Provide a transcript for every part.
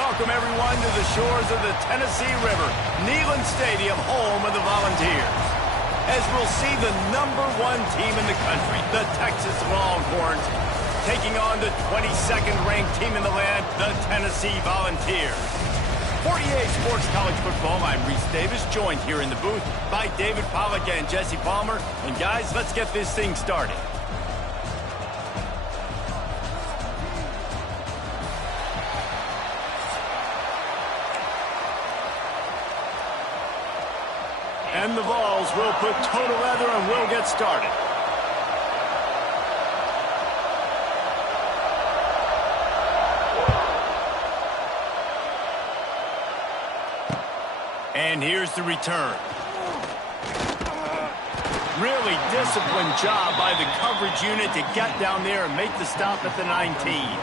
Welcome, everyone, to the shores of the Tennessee River, Neyland Stadium, home of the Volunteers. As we'll see the #1 team in the country, the Texas Longhorns, taking on the 22nd ranked team in the land, the Tennessee Volunteers. 48 Sports College Football, I'm Reese Davis, joined here in the booth by David Pollack and Jesse Palmer. And guys, let's get this thing started. And the Vols will put total leather and we'll get started. And here's the return. Really disciplined job by the coverage unit to get down there and make the stop at the 19.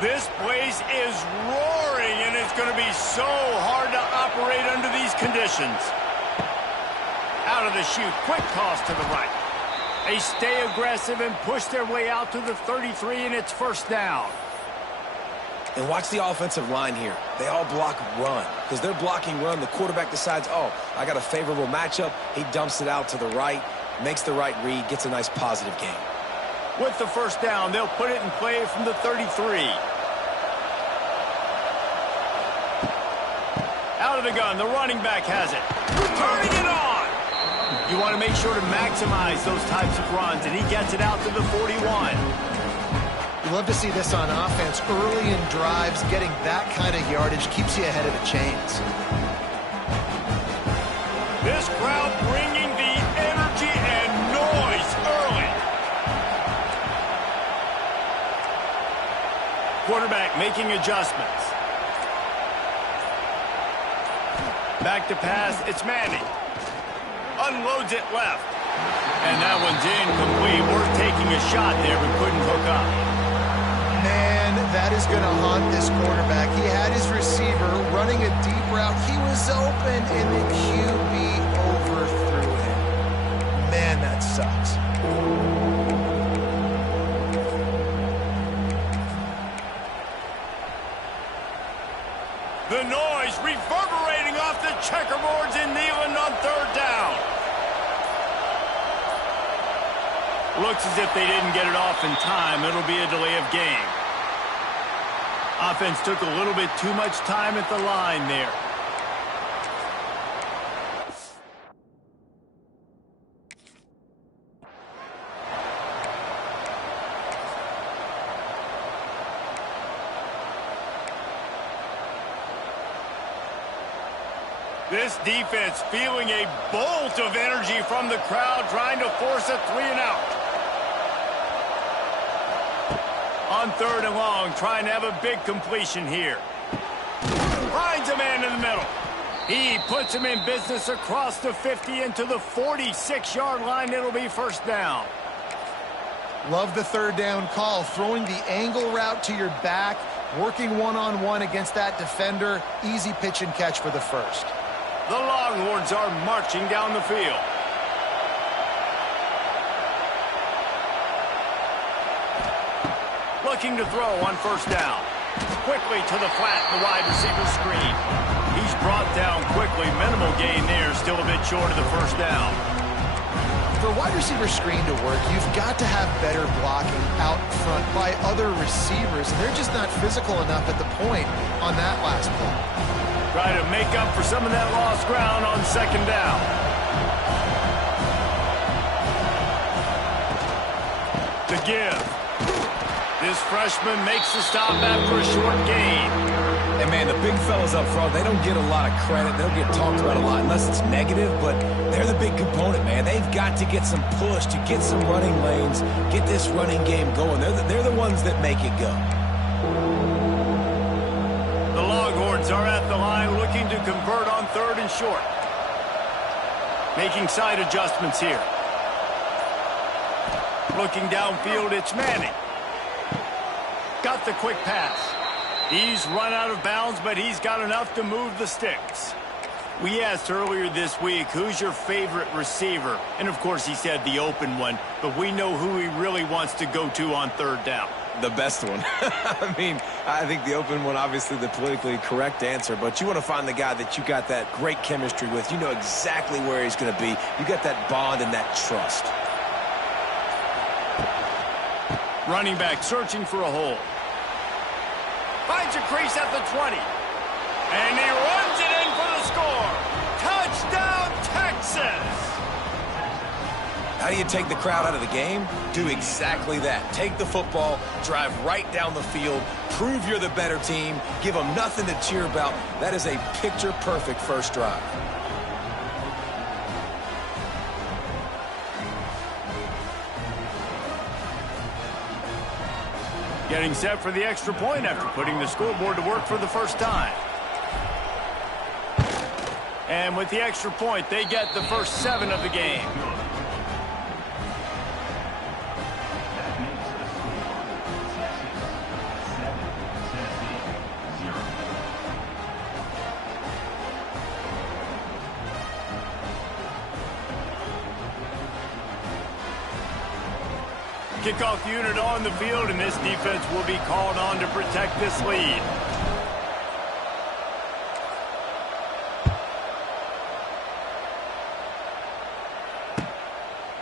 This place is roaring, and it's going to be so hard to operate under these conditions. Out of the chute, quick toss to the right. They stay aggressive and push their way out to the 33, and it's first down. And watch the offensive line here. They all block run. Because they're blocking run, the quarterback decides, oh, I got a favorable matchup. He dumps it out to the right, makes the right read, gets a nice positive gain. With the first down, they'll put it in play from the 33. Out of the gun, the running back has it. Turning it on! You want to make sure to maximize those types of runs, and he gets it out to the 41. You love to see this on offense. Early in drives, getting that kind of yardage keeps you ahead of the chains. This crowd bringing the energy and noise early. Quarterback making adjustments. Back to pass, it's Manning. Unloads it left. And that one's incomplete. Worth taking a shot there, but couldn't hook up. Man, that is going to haunt this quarterback. He had his receiver running a deep route. He was open, and the QB overthrew him. Man, that sucks. The noise reverberating off the checkerboards in Neyland on third down. Looks as if they didn't get it off in time. It'll be a delay of game. Offense took a little bit too much time at the line there. This defense feeling a bolt of energy from the crowd, trying to force a 3 and out. On third and long, trying to have a big completion here. Finds a man in the middle. He puts him in business across the 50 into the 46-yard line. It'll be first down. Love the third down call. Throwing the angle route to your back, working one-on-one against that defender. Easy pitch and catch for the first. The Longhorns are marching down the field. Looking to throw on first down. Quickly to the flat, the wide receiver screen. He's brought down quickly. Minimal gain there, still a bit short of the first down. For a wide receiver screen to work, you've got to have better blocking out front by other receivers. And they're just not physical enough at the point on that last play. Try to make up for some of that lost ground on second down. To give. This freshman makes the stop after a short gain. And, man, the big fellas up front, they don't get a lot of credit. They don't get talked about a lot unless it's negative, but they're the big component, man. They've got to get some push to get some running lanes, get this running game going. They're the ones that make it go. The Longhorns are at the line looking to convert on third and short. Making side adjustments here. Looking downfield, it's Manning. Got got the quick pass. He's run out of bounds, but he's got enough to move the sticks. We asked earlier this week, who's your favorite receiver? And, of course, he said the open one, but we know who he really wants to go to on third down. The best one. I mean, I think the open one, obviously the politically correct answer, but you want to find the guy that you got that great chemistry with. You know exactly where he's going to be. You got that bond and that trust. Running back searching for a hole. Finds a crease at the 20. And he runs it in for the score. Touchdown, Texas! How do you take the crowd out of the game? Do exactly that. Take the football, drive right down the field, prove you're the better team, give them nothing to cheer about. That is a picture-perfect first drive. Getting set for the extra point after putting the scoreboard to work for the first time. And with the extra point, they get the first 7 of the game. Kickoff unit on the field, and this defense will be called on to protect this lead.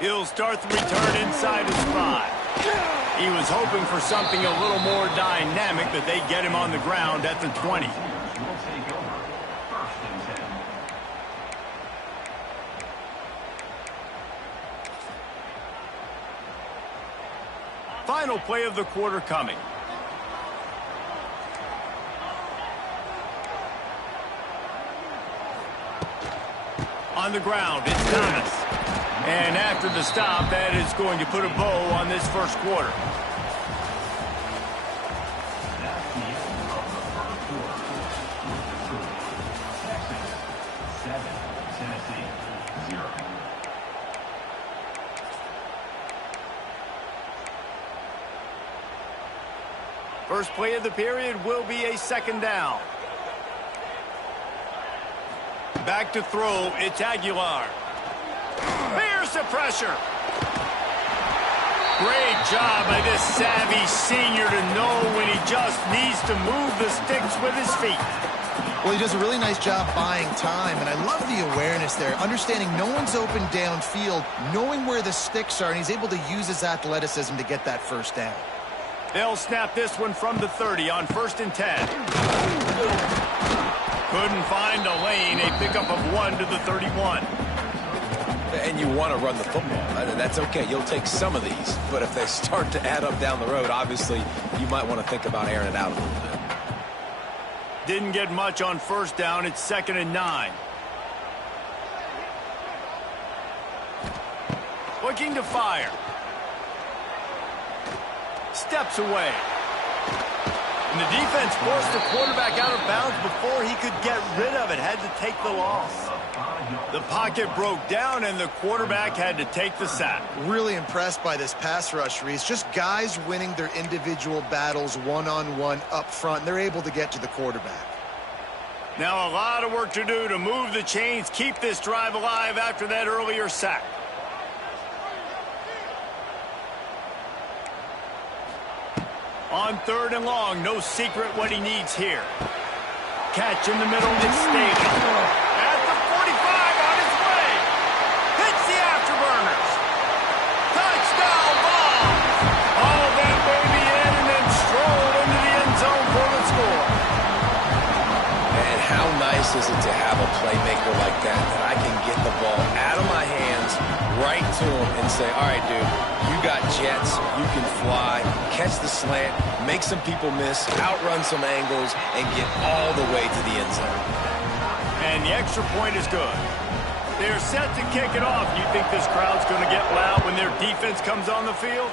He'll start the return inside his 5. He was hoping for something a little more dynamic, but they get him on the ground at the 20. Final play of the quarter coming. On the ground, it's Thomas. And after the stop, that is going to put a bow on this first quarter. First play of the period will be a second down. Back to throw, it's Aguilar. Here's the pressure. Great job by this savvy senior to know when he just needs to move the sticks with his feet. Well, he does a really nice job buying time, and I love the awareness there, understanding no one's open downfield, knowing where the sticks are, and he's able to use his athleticism to get that first down. They'll snap this one from the 30 on 1st and 10. Couldn't find a lane, a pickup of 1 to the 31. And you want to run the football. That's okay. You'll take some of these. But if they start to add up down the road, obviously, you might want to think about airing it out a little bit. Didn't get much on first down. It's 2nd and 9. Looking to fire. Steps away. And the defense forced the quarterback out of bounds before he could get rid of it. Had to take the loss. The pocket broke down, and the quarterback had to take the sack. Really impressed by this pass rush, Reese. Just guys winning their individual battles one-on-one up front. And they're able to get to the quarterback. Now a lot of work to do to move the chains, keep this drive alive after that earlier sack. On 3rd and long, no secret what he needs here. Catch in the middle, it's Staley. At the 45, on his way. Hits the afterburners. Touchdown ball. All that baby in and then strolled into the end zone for the score. And how nice is it to have a playmaker like that I can get the ball out of my hands, right to him, and say, all right, dude, you got jets, you can fly, catch the slant, make some people miss, outrun some angles, and get all the way to the end zone. And the extra point is good. They're set to kick it off. You think this crowd's going to get loud when their defense comes on the field?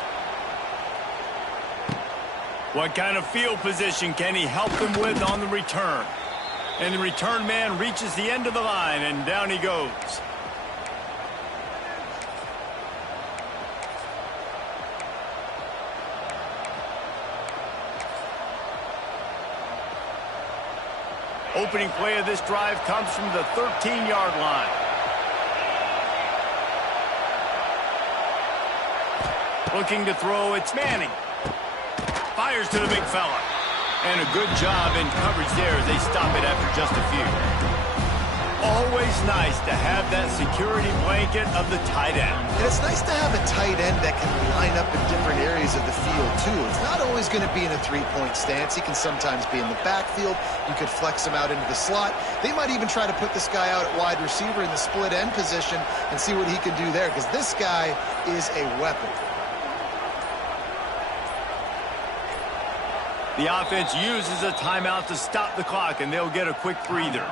What kind of field position can he help them with on the return? And the return man reaches the end of the line, and down he goes. Opening play of this drive comes from the 13-yard line. Looking to throw, it's Manning. Fires to the big fella. And a good job in coverage there as they stop it after just a few. Always nice to have that security blanket of the tight end. And it's nice to have a tight end that can line up in different areas of the field, too. It's not always going to be in a three-point stance. He can sometimes be in the backfield. You could flex him out into the slot. They might even try to put this guy out at wide receiver in the split end position and see what he can do there, because this guy is a weapon. The offense uses a timeout to stop the clock, and they'll get a quick breather.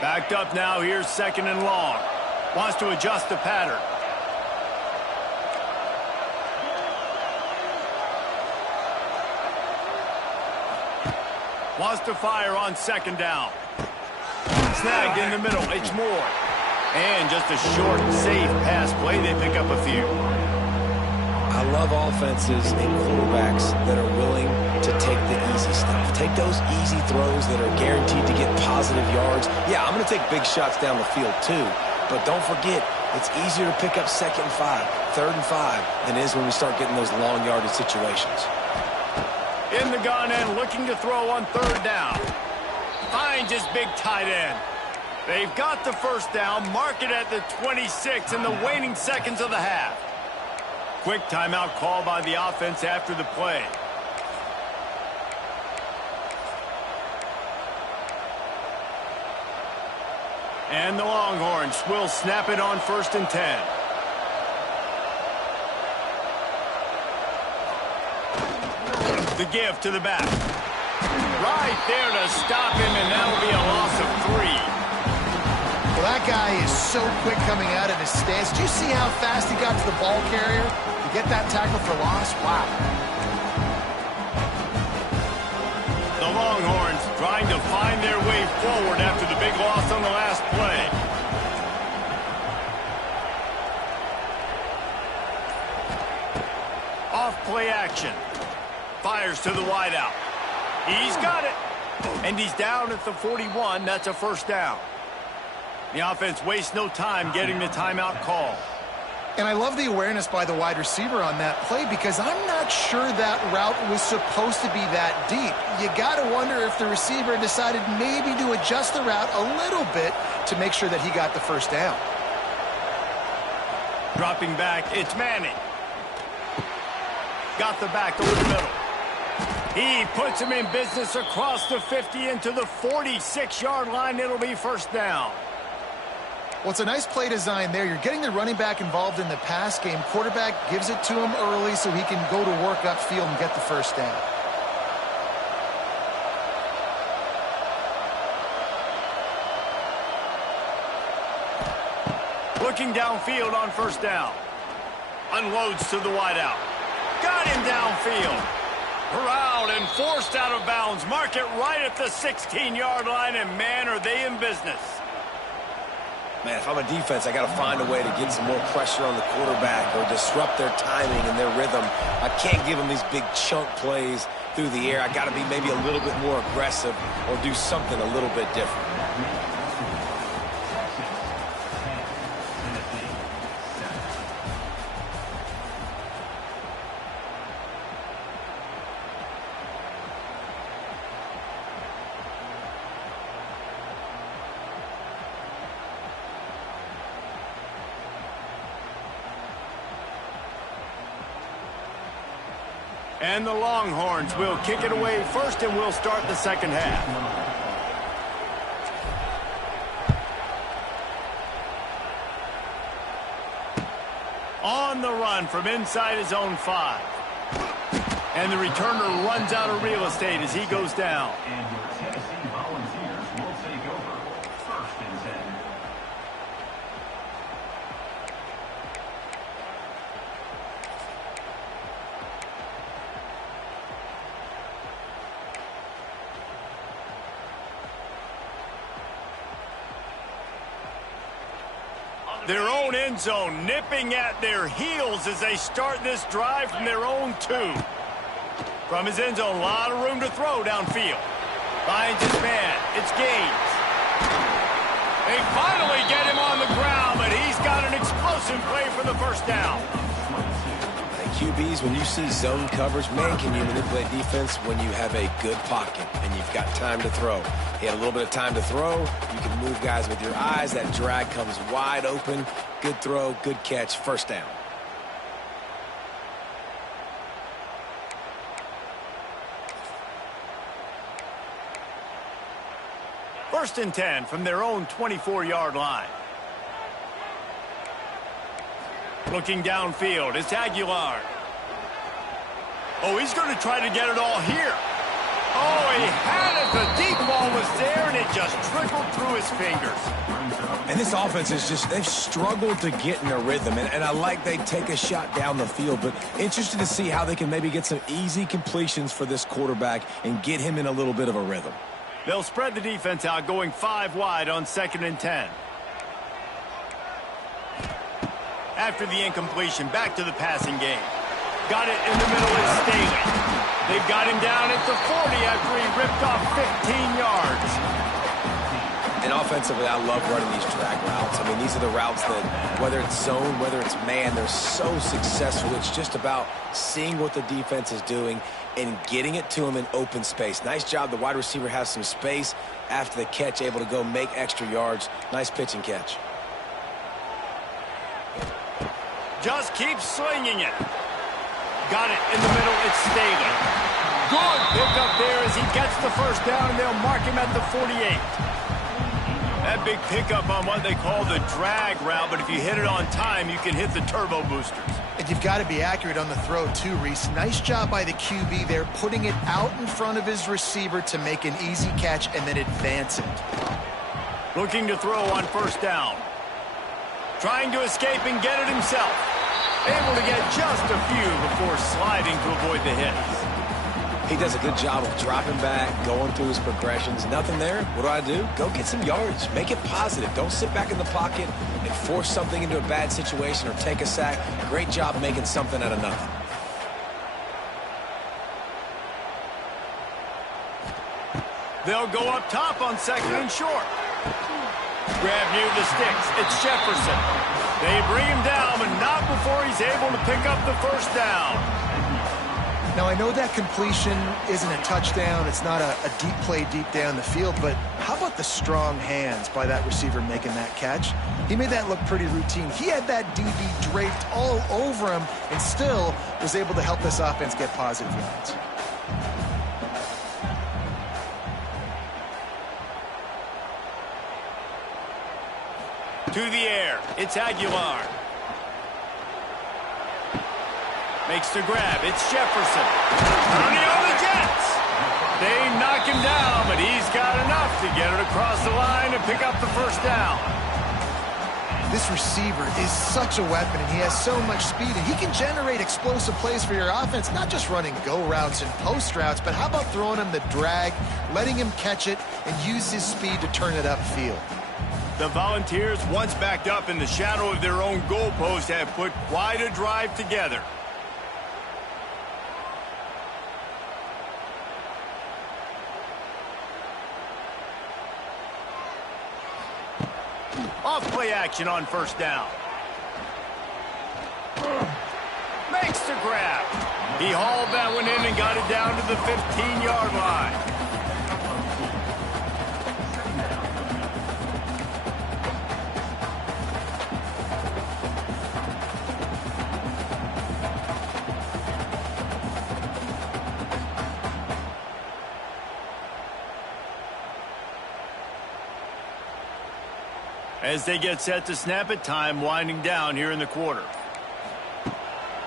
Backed up now, here's 2nd and long. Wants to adjust the pattern. Wants to fire on 2nd down. Snagged in the middle, it's Moore. And just a short, safe pass play, they pick up a few. I love offenses and quarterbacks that are willing to take the easy stuff. Take those easy throws that are guaranteed to get positive yards. Yeah, I'm going to take big shots down the field too. But don't forget, it's easier to pick up 2nd and 5, 3rd and 5 than it is when we start getting those long yardage situations. In the gun and looking to throw on 3rd down. Finds his big tight end. They've got the 1st down, mark it at the 26 in the waning seconds of the half. Quick timeout call by the offense after the play. And the Longhorns will snap it on 1st and 10. The give to the back. Right there to stop him, and that'll be a loss of 3. Well, that guy is so quick coming out of his stance. Do you see how fast he got to the ball carrier to get that tackle for loss? Wow. The Longhorns trying to find their way forward after the big loss on the last play. Off play action. Fires to the wideout. He's got it. And he's down at the 41. That's a 1st down. The offense wastes no time getting the timeout call. And I love the awareness by the wide receiver on that play, because I'm not sure that route was supposed to be that deep. You got to wonder if the receiver decided maybe to adjust the route a little bit to make sure that he got the 1st down. Dropping back, it's Manning. Got the back over the middle. He puts him in business across the 50 into the 46-yard line. It'll be 1st down. Well, it's a nice play design there. You're getting the running back involved in the pass game. Quarterback gives it to him early so he can go to work upfield and get the 1st down. Looking downfield on 1st down. Unloads to the wideout. Got him downfield. Corralled and forced out of bounds. Mark it right at the 16-yard line, and man, are they in business. Man, if I'm a defense, I got to find a way to get some more pressure on the quarterback or disrupt their timing and their rhythm. I can't give them these big chunk plays through the air. I got to be maybe a little bit more aggressive or do something a little bit different. And the Longhorns will kick it away first, and we'll start the 2nd half. On the run from inside his own 5. And the returner runs out of real estate as he goes down. And your Tennessee Volunteers will take over 1st and 10. Their own end zone nipping at their heels as they start this drive from their own 2. From his end zone, a lot of room to throw downfield. Finds his man. It's Gaines. They finally get him on the ground, but he's got an explosive play for the first down. QBs, when you see zone coverage, man, can you manipulate defense when you have a good pocket and you've got time to throw. He had a little bit of time to throw. You can move guys with your eyes. That drag comes wide open. Good throw, good catch, first down. First and 10 from their own 24-yard line. Looking downfield, it's Aguilar. Oh, he's going to try to get it all here. Oh, he had it. The deep ball was there, and it just trickled through his fingers. And this offense is just, they've struggled to get in a rhythm. And I like they take a shot down the field, but interested to see how they can maybe get some easy completions for this quarterback and get him in a little bit of a rhythm. They'll spread the defense out, going 5 wide on 2nd and 10. After the incompletion, back to the passing game. Got it in the middle, it's Staley. They've got him down at the 40 after he ripped off 15 yards. And offensively, I love running these drag routes. I mean, these are the routes that, whether it's zone, whether it's man, they're so successful. It's just about seeing what the defense is doing and getting it to him in open space. Nice job. The wide receiver has some space after the catch, able to go make extra yards. Nice pitch and catch. Just keep slinging it. Got it in the middle. It's Staley. Good pickup there as he gets the first down, and they'll mark him at the 48. That big pickup on what they call the drag route, but if you hit it on time, you can hit the turbo boosters. And you've got to be accurate on the throw, too, Reese. Nice job by the QB there, putting it out in front of his receiver to make an easy catch and then advance it. Looking to throw on first down. Trying to escape and get it himself. Able to get just a few before sliding to avoid the hits. He does a good job of dropping back, going through his progressions. Nothing there. What do? Go get some yards. Make it positive. Don't sit back in the pocket and force something into a bad situation or take a sack. Great job making something out of nothing. They'll go up top on 2nd and short. Grab near the sticks. It's Jefferson. They bring him down, but not before he's able to pick up the first down. Now, I know that completion isn't a touchdown. It's not a deep play deep down the field, but how about the strong hands by that receiver making that catch? He made that look pretty routine. He had that DB draped all over him and still was able to help this offense get positive yards. To the air, it's Aguilar. Makes the grab, it's Jefferson. Running on the Jets. They knock him down, but he's got enough to get it across the line and pick up the first down. This receiver is such a weapon, and he has so much speed, and he can generate explosive plays for your offense, not just running go routes and post routes, but how about throwing him the drag, letting him catch it, and use his speed to turn it upfield. The Volunteers, once backed up in the shadow of their own goalpost, have put quite a drive together. Off play action on first down. Makes the grab. He hauled that one in and got it down to the 15-yard line. As they get set to snap it, time winding down here in the quarter.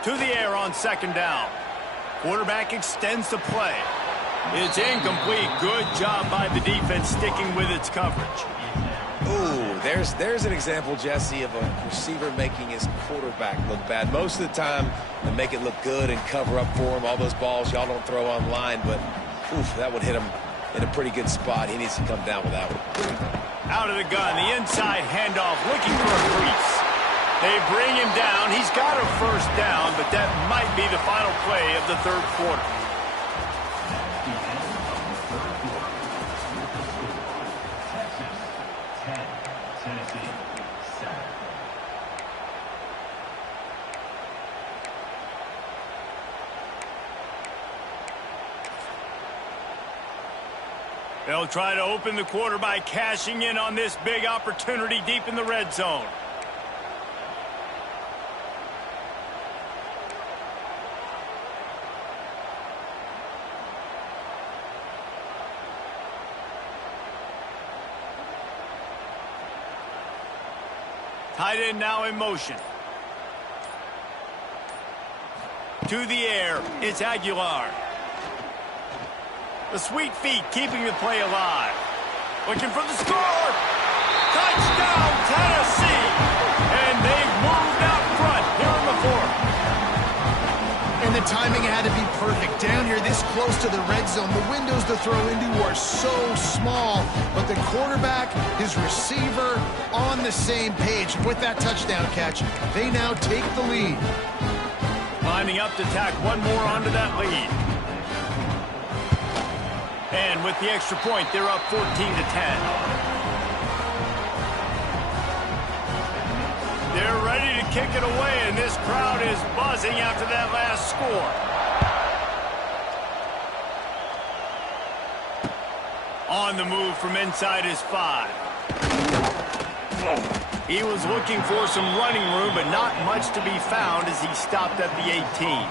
To the air on second down. Quarterback extends the play. It's incomplete. Good job by the defense sticking with its coverage. Ooh, there's an example, Jesse, of a receiver making his quarterback look bad. Most of the time, they make it look good and cover up for him. All those balls y'all don't throw on line, but oof, that would hit him in a pretty good spot. He needs to come down with that one. Out of the gun, the inside handoff, looking for a crease. They bring him down. He's got a first down, but that might be the final play of the third quarter. The end of the third quarter. Texas 10, Tennessee 7. They'll try to open the quarter by cashing in on this big opportunity deep in the red zone. Tight end now in motion. To the air, it's Aguilar. The sweet feet keeping the play alive. Looking for the score. Touchdown, Tennessee. And they've moved out front here in the fourth. And the timing had to be perfect. Down here this close to the red zone, the windows to throw into are so small, but the quarterback, his receiver, on the same page. With that touchdown catch, they now take the lead. Lining up to tack one more onto that lead. And with the extra point, they're up 14-10. They're ready to kick it away, and this crowd is buzzing after that last score. On the move from inside his 5. He was looking for some running room, but not much to be found as he stopped at the 18.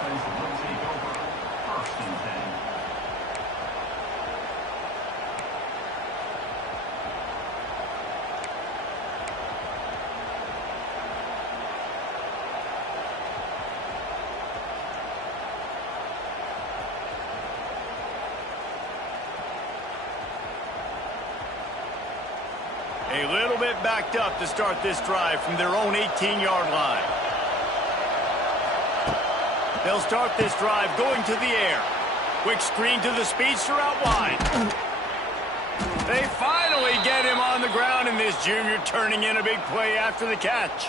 A little bit backed up to start this drive from their own 18-yard line. They'll start this drive going to the air. Quick screen to the speedster out wide. They finally get him on the ground, and this junior turning in a big play after the catch.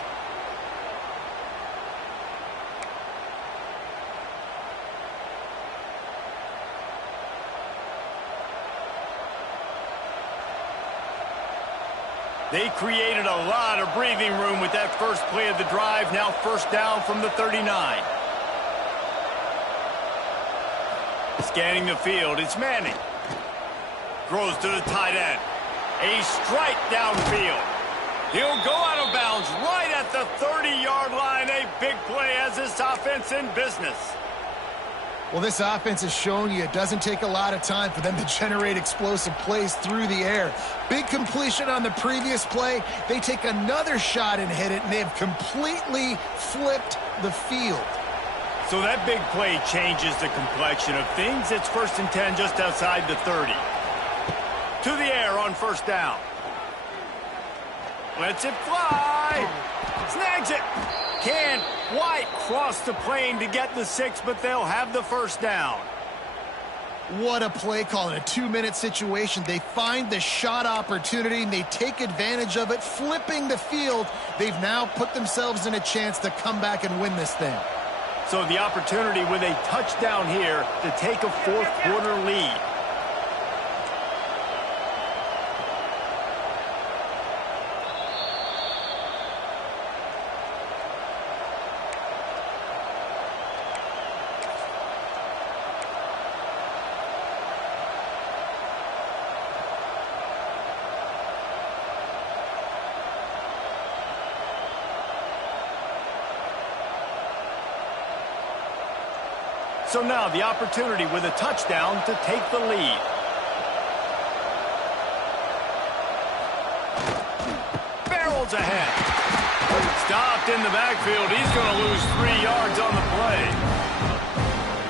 They created a lot of breathing room with that first play of the drive. Now first down from the 39. Scanning the field, it's Manning. Throws to the tight end. A strike downfield. He'll go out of bounds right at the 30-yard line. A big play as this offense in business. Well, this offense has shown you it doesn't take a lot of time for them to generate explosive plays through the air. Big completion on the previous play. They take another shot and hit it, and they have completely flipped the field. So that big play changes the complexion of things. It's 1st and 10 just outside the 30. To the air on first down. Lets it fly. Snags it. Can't quite cross the plane to get the 6, but they'll have the first down. What a play call in a 2-minute situation. They find the shot opportunity, and they take advantage of it, flipping the field. They've now put themselves in a chance to come back and win this thing. So the opportunity with a touchdown here to take a fourth quarter lead. So now the opportunity with a touchdown to take the lead. Barrels ahead. Stopped in the backfield. He's going to lose 3 yards on the play.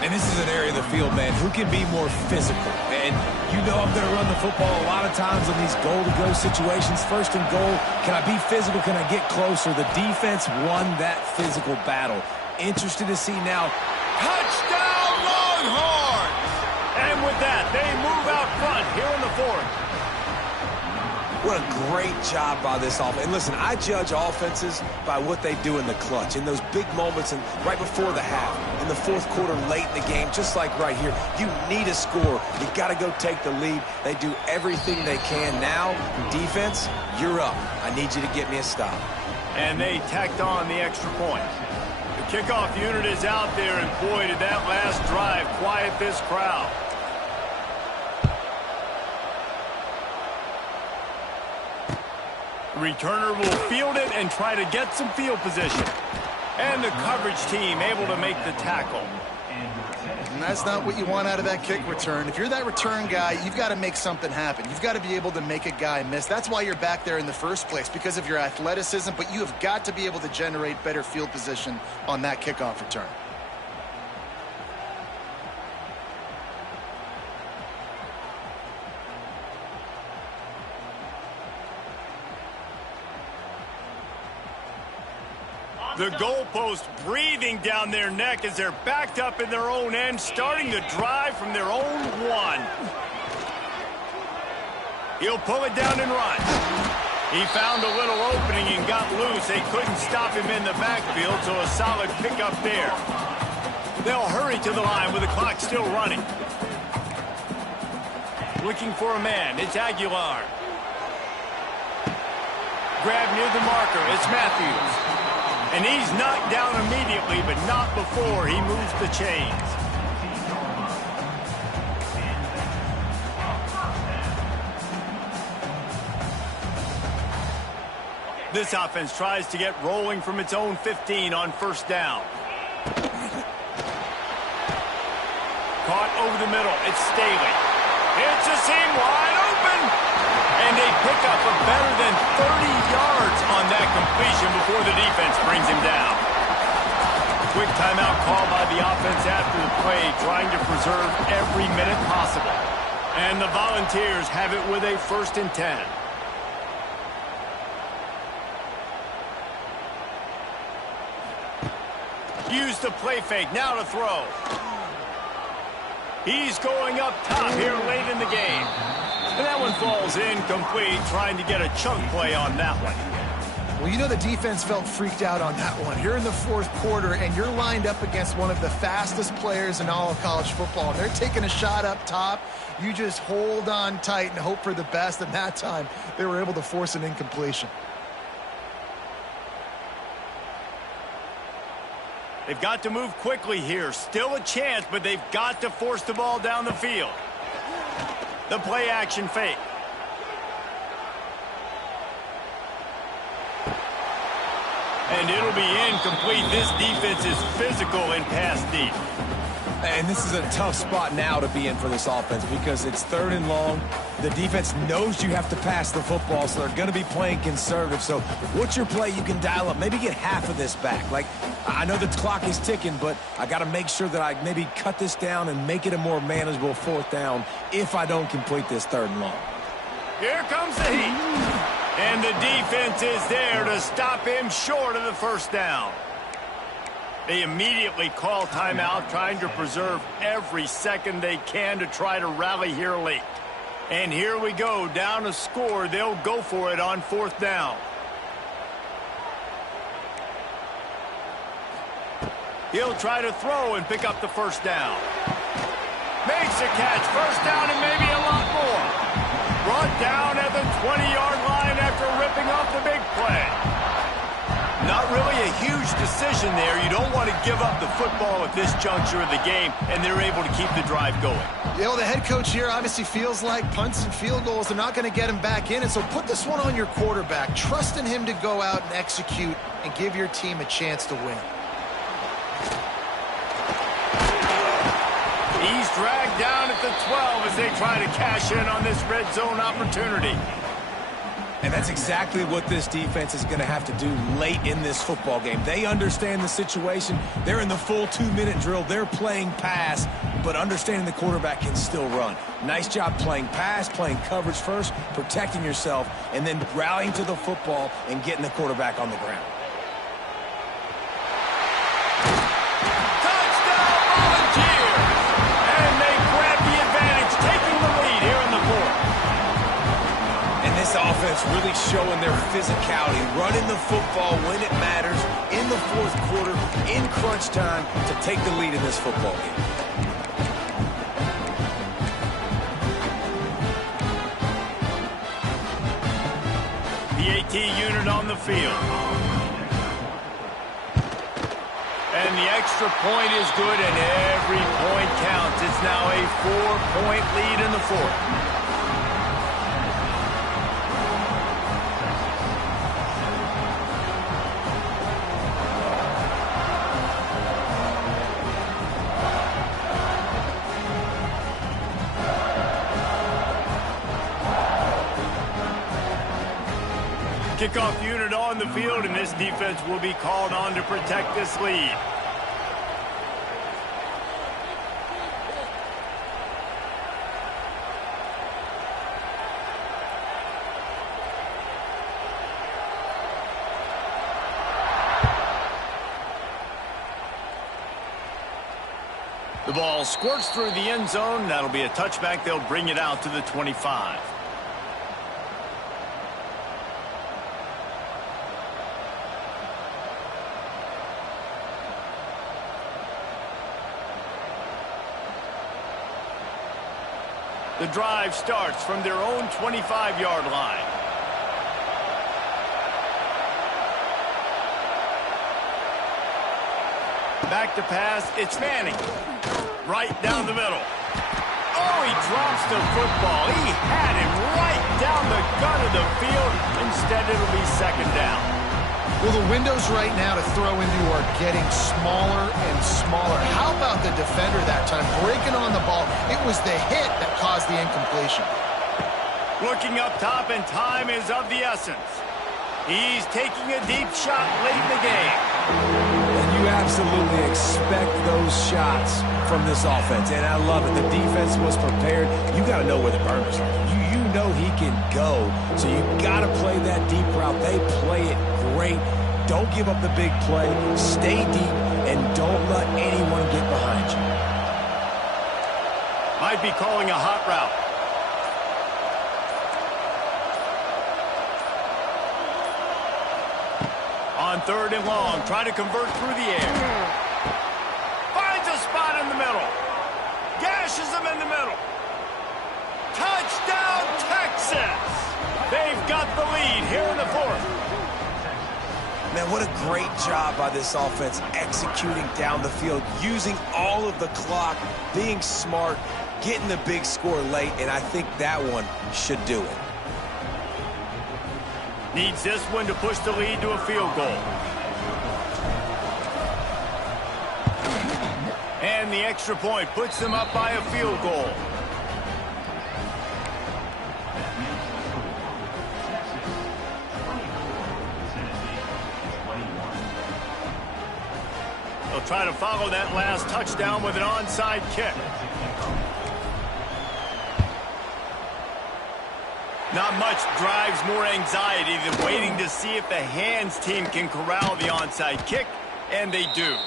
And this is an area of the field, man, who can be more physical. And you know I'm going to run the football a lot of times in these goal-to-go situations. 1st and goal, can I be physical? Can I get closer? The defense won that physical battle. Interested to see now. Touchdown, Longhorns! And with that, they move out front here in the fourth. What a great job by this offense. And listen, I judge offenses by what they do in the clutch, in those big moments and right before the half, in the fourth quarter, late in the game, just like right here. You need a score. You got to go take the lead. They do everything they can. Now, defense, you're up. I need you to get me a stop. And they tacked on the extra point. The kickoff unit is out there, and boy, did that last drive quiet this crowd. Returner will field it and try to get some field position. And the coverage team able to make the tackle. And that's not what you want out of that kick return. If you're that return guy, you've got to make something happen. You've got to be able to make a guy miss. That's why you're back there in the first place, because of your athleticism, but you have got to be able to generate better field position on that kickoff return. The goalpost breathing down their neck as they're backed up in their own end, starting the drive from their own one. He'll pull it down and run. He found a little opening and got loose. They couldn't stop him in the backfield, so a solid pickup there. They'll hurry to the line with the clock still running. Looking for a man. It's Aguilar. Grab near the marker. It's Matthews. And he's knocked down immediately, but not before he moves the chains. This offense tries to get rolling from its own 15 on first down. Caught over the middle. It's Staley. It's a seam wide open. And they pick up a better than 30 yards on that completion before the defense brings him down. Quick timeout call by the offense after the play, trying to preserve every minute possible. And the Volunteers have it with a 1st and 10. Use the play fake, now to throw. He's going up top here late in the game. And that one falls incomplete, trying to get a chunk play on that one. Well, you know the defense felt freaked out on that one. You're in the fourth quarter, and you're lined up against one of the fastest players in all of college football. And they're taking a shot up top. You just hold on tight and hope for the best. And that time, they were able to force an incompletion. They've got to move quickly here. Still a chance, but they've got to force the ball down the field. The play action fake. And it'll be incomplete. This defense is physical in pass deep. And this is a tough spot now to be in for this offense because it's 3rd and long. The defense knows you have to pass the football, so they're going to be playing conservative. So what's your play you can dial up? Maybe get half of this back. Like, I know the clock is ticking, but I got to make sure that I maybe cut this down and make it a more manageable 4th down if I don't complete this 3rd and long. Here comes the heat. And the defense is there to stop him short of the 1st down. They immediately call timeout, trying to preserve every second they can to try to rally here late. And here we go, down a score. They'll go for it on 4th down. He'll try to throw and pick up the 1st down. Makes a catch, 1st down and maybe a lot more. Brought down at the 20-yard line after ripping off the big play. Not really a huge decision there. You don't want to give up the football at this juncture of the game, and they're able to keep the drive going. You know, the head coach here obviously feels like punts and field goals are not going to get him back in, and so put this one on your quarterback. Trust in him to go out and execute and give your team a chance to win. He's dragged down at the 12 as they try to cash in on this red zone opportunity. And that's exactly what this defense is going to have to do late in this football game. They understand the situation. They're in the full 2-minute drill. They're playing pass, but understanding the quarterback can still run. Nice job playing pass, playing coverage first, protecting yourself, and then rallying to the football and getting the quarterback on the ground. Touchdown, Volunteers! And they grab the advantage, taking the lead here in the fourth. And this offense offense really showing their physicality, running the football when it matters, in the fourth quarter, in crunch time, to take the lead in this football game. The AT unit on the field. And the extra point is good, and every point counts. It's now a 4-point lead in the fourth. Kickoff unit on the field, and this defense will be called on to protect this lead. The ball squirts through the end zone. That'll be a touchback. They'll bring it out to the 25. The drive starts from their own 25-yard line. Back to pass. It's Manning. Right down the middle. Oh, he drops the football. He had him right down the gut of the field. Instead, it'll be second down. Well, the windows right now to throw into are getting smaller and smaller. How about the defender that time breaking on the ball? It was the hit that caused the incompletion. Looking up top, and time is of the essence. He's taking a deep shot late in the game. And you absolutely expect those shots from this offense, and I love it. The defense was prepared. You got to know where the burners are. You know he can go, so you got to play that deep route. They play it great. Don't give up the big play. Stay deep, and don't let anyone get behind you. Might be calling a hot route. On third and long, try to convert through the air. Finds a spot in the middle. Gashes him in the middle. Touchdown, Texas! They've got the lead here in the fourth. Man, what a great job by this offense executing down the field, using all of the clock, being smart, getting the big score late, and I think that one should do it. Needs this one to push the lead to a field goal. And the extra point puts them up by a field goal. They'll try to follow that last touchdown with an onside kick. Not much drives more anxiety than waiting to see if the hands team can corral the onside kick, and they do.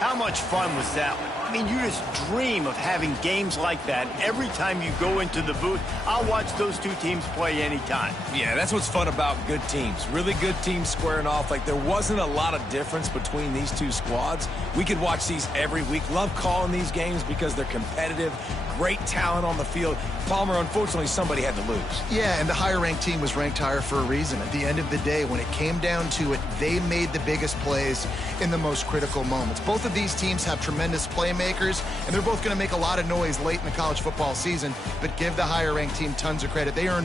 How much fun was that one? I mean, you just dream of having games like that every time you go into the booth. I'll watch those two teams play anytime. Yeah, that's what's fun about good teams. Really good teams squaring off. Like, there wasn't a lot of difference between these two squads. We could watch these every week. Love calling these games because they're competitive. Great talent on the field. Palmer, unfortunately, somebody had to lose. Yeah, and the higher-ranked team was ranked higher for a reason. At the end of the day, when it came down to it, they made the biggest plays in the most critical moments. Both of these teams have tremendous playmakers, and they're both going to make a lot of noise late in the college football season, but give the higher-ranked team tons of credit. They earned